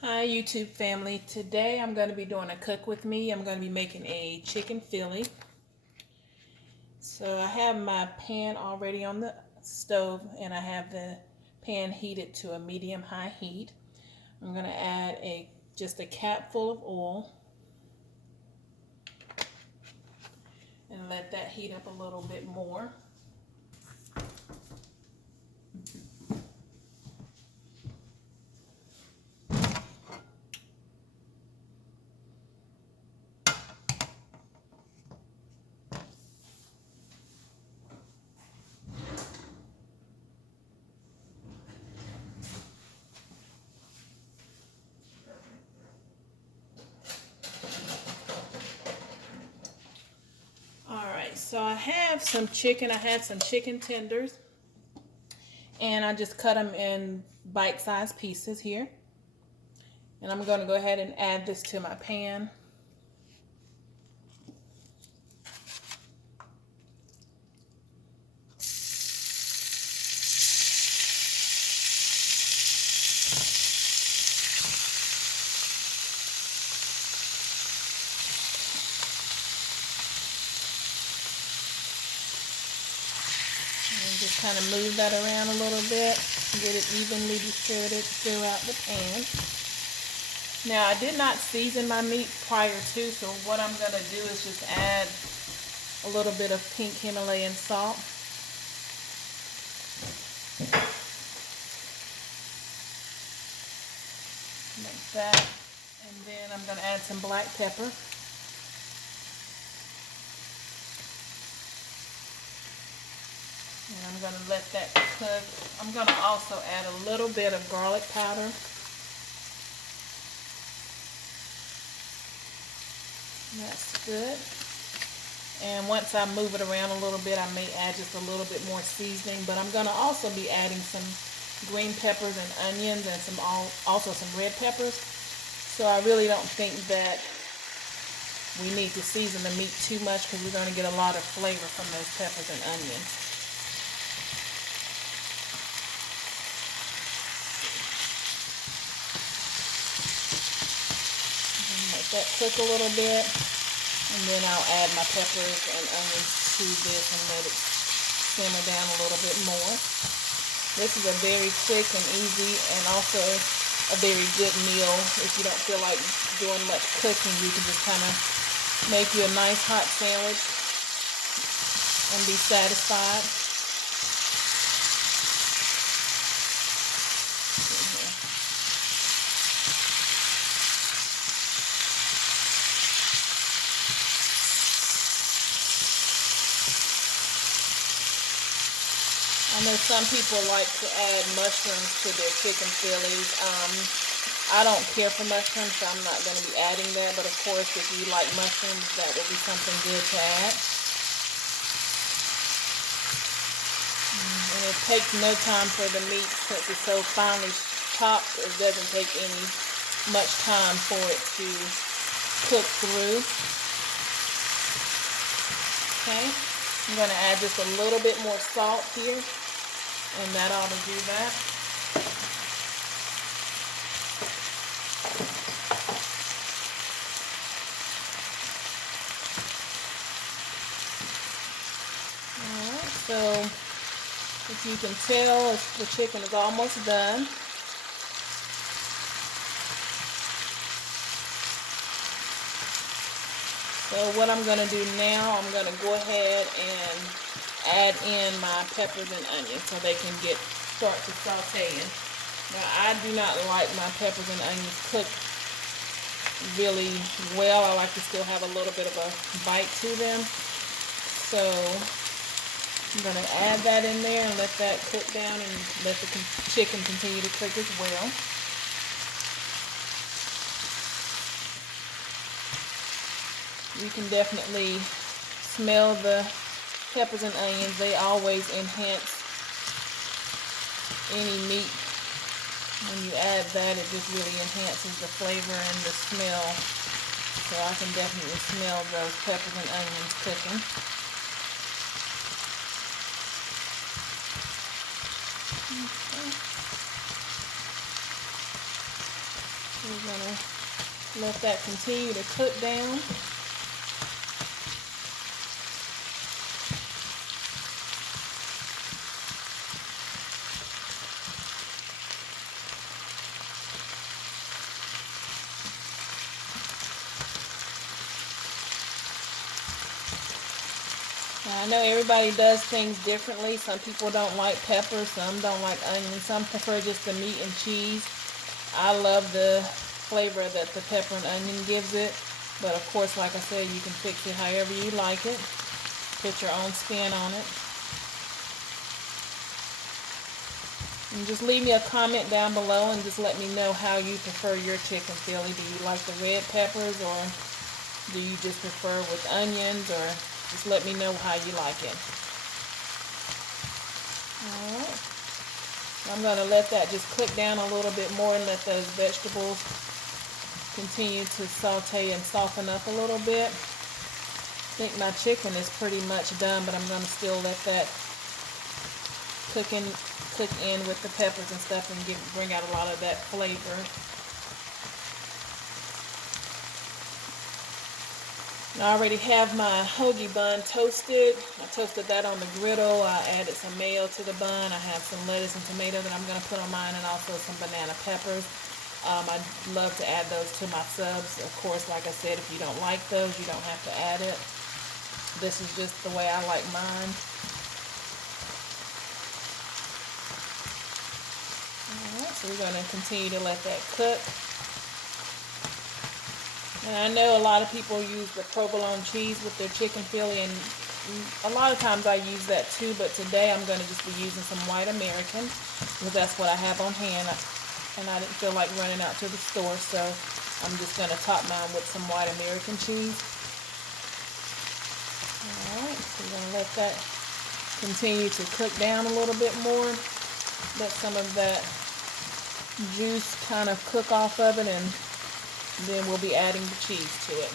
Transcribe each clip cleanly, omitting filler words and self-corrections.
Hi YouTube family. Today I'm going to be doing a cook with me. I'm going to be making a chicken Philly. So I have my pan already on the stove and I have the pan heated to a medium high heat. I'm going to add just a cap full of oil and let that heat up a little bit more. Alright, so I have some chicken. I had some chicken tenders and I just cut them in bite-sized pieces here. And I'm going to go ahead and add this to my pan. And just kind of move that around a little bit, get it evenly distributed throughout the pan. Now I did not season my meat prior to, so what I'm going to do is just add a little bit of pink Himalayan salt. Like that. And then I'm going to add some black pepper. And I'm going to let that cook. I'm going to also add a little bit of garlic powder. That's good. And once I move it around a little bit, I may add just a little bit more seasoning. But I'm going to also be adding some green peppers and onions and also some red peppers. So I really don't think that we need to season the meat too much because we're going to get a lot of flavor from those peppers and onions. Let that cook a little bit, and then I'll add my peppers and onions to this and let it simmer down a little bit more. This is a very quick and easy and also a very good meal. If you don't feel like doing much cooking, you can just kind of make you a nice hot sandwich and be satisfied. I know some people like to add mushrooms to their chicken Phillies. I don't care for mushrooms, so I'm not going to be adding that. But of course, if you like mushrooms, that would be something good to add. And it takes no time for the meat, since it's so finely chopped. It doesn't take much time for it to cook through. Okay, I'm going to add just a little bit more salt here. And that ought to do that. Alright, so if you can tell, the chicken is almost done. So what I'm going to do now, I'm going to go ahead and add in my peppers and onions so they can start to sauteing. Now I do not like my peppers and onions cooked really well. I like to still have a little bit of a bite to them. So I'm going to add that in there and let that cook down and let the chicken continue to cook as well. You can definitely smell the peppers and onions. They always enhance any meat. When you add that, it just really enhances the flavor and the smell. So I can definitely smell those peppers and onions cooking. Okay. We're gonna let that continue to cook down. Now, I know everybody does things differently. Some people don't like pepper, some don't like onions, some prefer just the meat and cheese. I love the flavor that the pepper and onion gives it, but of course, like I said, you can fix it however you like it. Put your own spin on it. And just leave me a comment down below and just let me know how you prefer your chicken Philly. Do you like the red peppers, or do you just prefer with onions, or just let me know how you like it. Alright. I'm going to let that just cook down a little bit more and let those vegetables continue to saute and soften up a little bit. I think my chicken is pretty much done, but I'm going to still let that cook in with the peppers and stuff and bring out a lot of that flavor. I already have my hoagie bun toasted. I toasted that on the griddle. I added some mayo to the bun. I have some lettuce and tomato that I'm going to put on mine, and also some banana peppers. I love to add those to my subs. Of course, like I said, if you don't like those, you don't have to add it. This is just the way I like mine. Alright, so we're going to continue to let that cook. And I know a lot of people use the provolone cheese with their chicken Philly, and a lot of times I use that too, but today I'm going to just be using some white American, because that's what I have on hand, and I didn't feel like running out to the store, so I'm just going to top mine with some white American cheese. Alright, so we're going to let that continue to cook down a little bit more, let some of that juice kind of cook off of it, and then we'll be adding the cheese to it.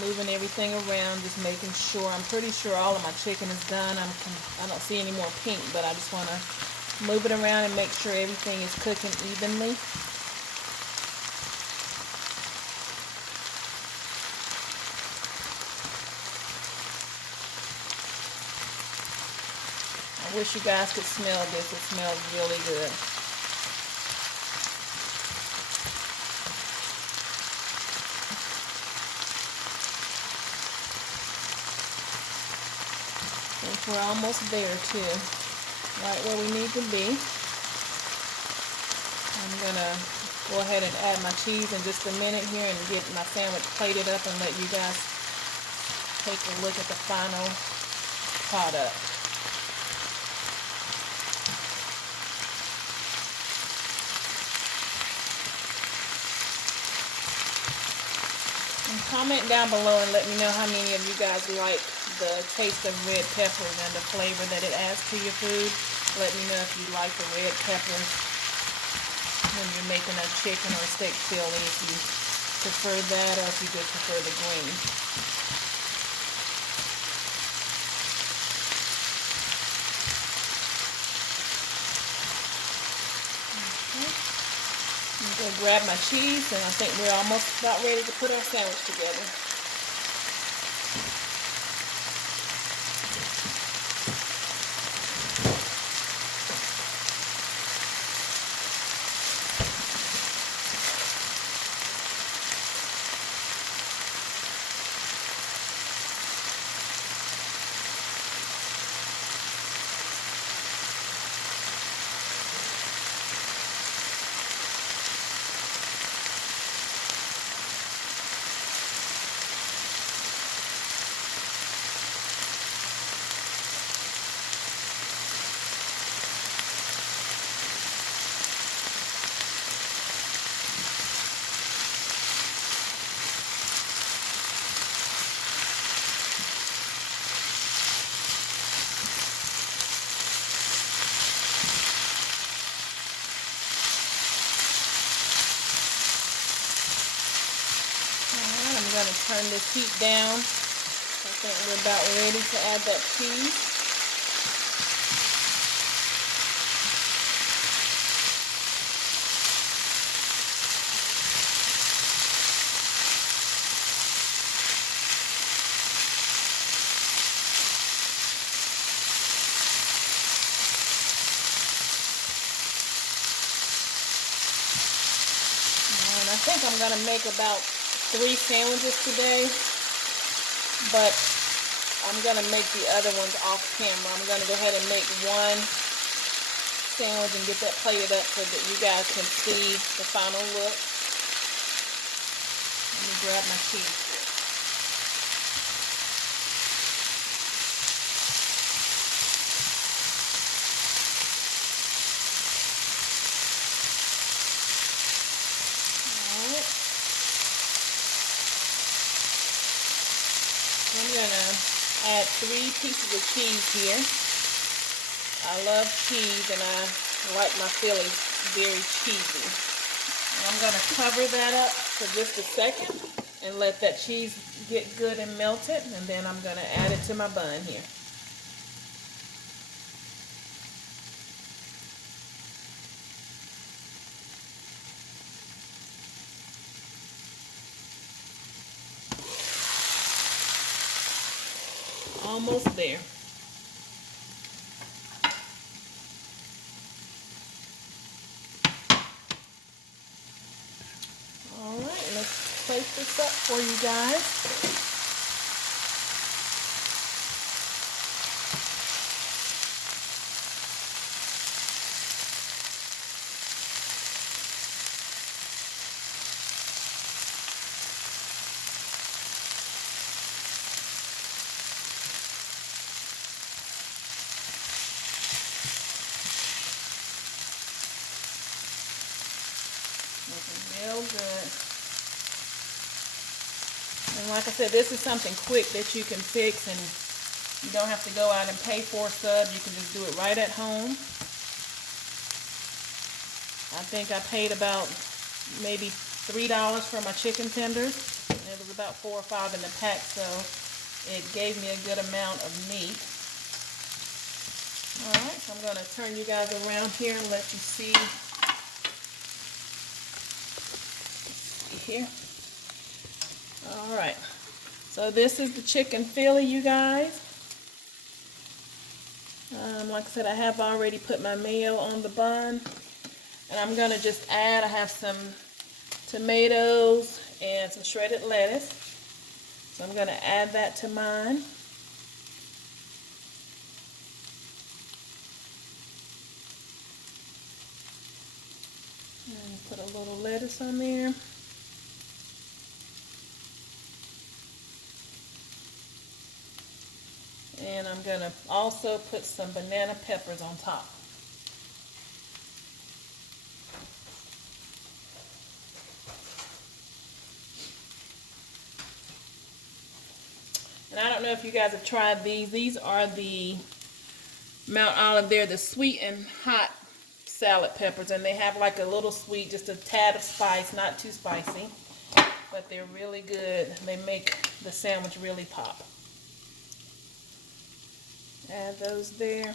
Moving everything around, just making sure. I'm pretty sure all of my chicken is done. I don't see any more pink, but I just want to move it around and make sure everything is cooking evenly. I wish you guys could smell this. It smells really good. We're almost there too, right where we need to be. I'm gonna go ahead and add my cheese in just a minute here and get my sandwich plated up and let you guys take a look at the final product. And comment down below and let me know how many of you guys like the taste of red peppers and the flavor that it adds to your food. Let me know if you like the red peppers when you're making a chicken or steak Philly, if you prefer that or if you just prefer the green. Okay. I'm going to grab my cheese, and I think we're almost about ready to put our sandwich together. going to turn this heat down. I think we're about ready to add that cheese. And I think I'm going to make about 3 sandwiches today, but I'm going to make the other ones off camera. I'm going to go ahead and make one sandwich and get that plated up so that you guys can see the final look. Let me grab my cheese. Alright. I'm going to add 3 pieces of cheese here. I love cheese and I like my Phillies very cheesy. And I'm going to cover that up for just a second and let that cheese get good and melted, and then I'm going to add it to my bun here. Almost there. Alright, let's place this up for you guys. Looking real good. And like I said, this is something quick that you can fix, and you don't have to go out and pay for a sub. You can just do it right at home. I think I paid about maybe $3 for my chicken tenders. It was about 4 or 5 in the pack, so it gave me a good amount of meat. Alright, so I'm going to turn you guys around here and let you see. Here. Alright, so this is the chicken Philly, you guys. Like I said, I have already put my mayo on the bun. And I'm going to just add, I have some tomatoes and some shredded lettuce. So I'm going to add that to mine. And put a little lettuce on there. And I'm going to also put some banana peppers on top. And I don't know if you guys have tried these. These are the Mount Olive. They're the sweet and hot salad peppers. And they have like a little sweet, just a tad of spice, not too spicy. But they're really good. They make the sandwich really pop. Add those there.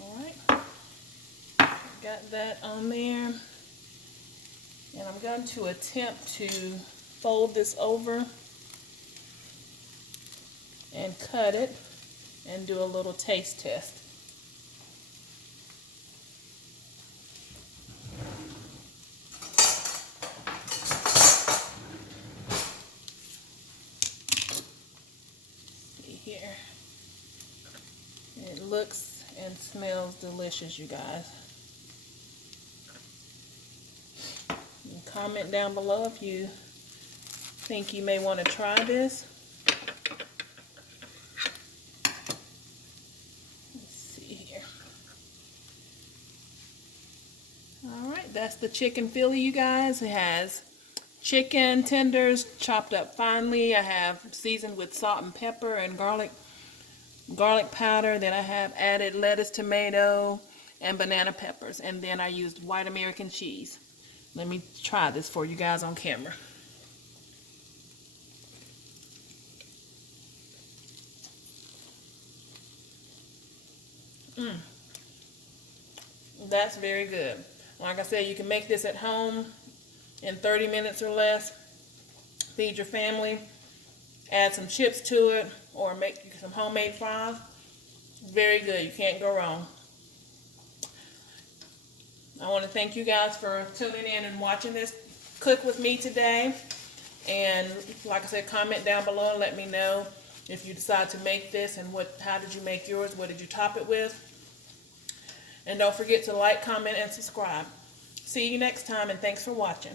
Alright. Got that on there. And I'm going to attempt to fold this over and cut it and do a little taste test. Here. It looks and smells delicious, you guys. And comment down below if you think you may want to try this. Let's see here. Alright, that's the chicken Philly, you guys. It has chicken tenders chopped up finely. I have seasoned with salt and pepper and garlic garlic powder. Then I have added lettuce, tomato, and banana peppers. And then I used white American cheese. Let me try this for you guys on camera. That's very good. Like I said, you can make this at home in 30 minutes or less. Feed your family. Add some chips to it or make some homemade fries. Very good. You can't go wrong. I want to thank you guys for tuning in and watching this cook with me today. And like I said, comment down below and let me know if you decide to make this and how did you make yours? What did you top it with? And don't forget to like, comment, and subscribe. See you next time, and thanks for watching.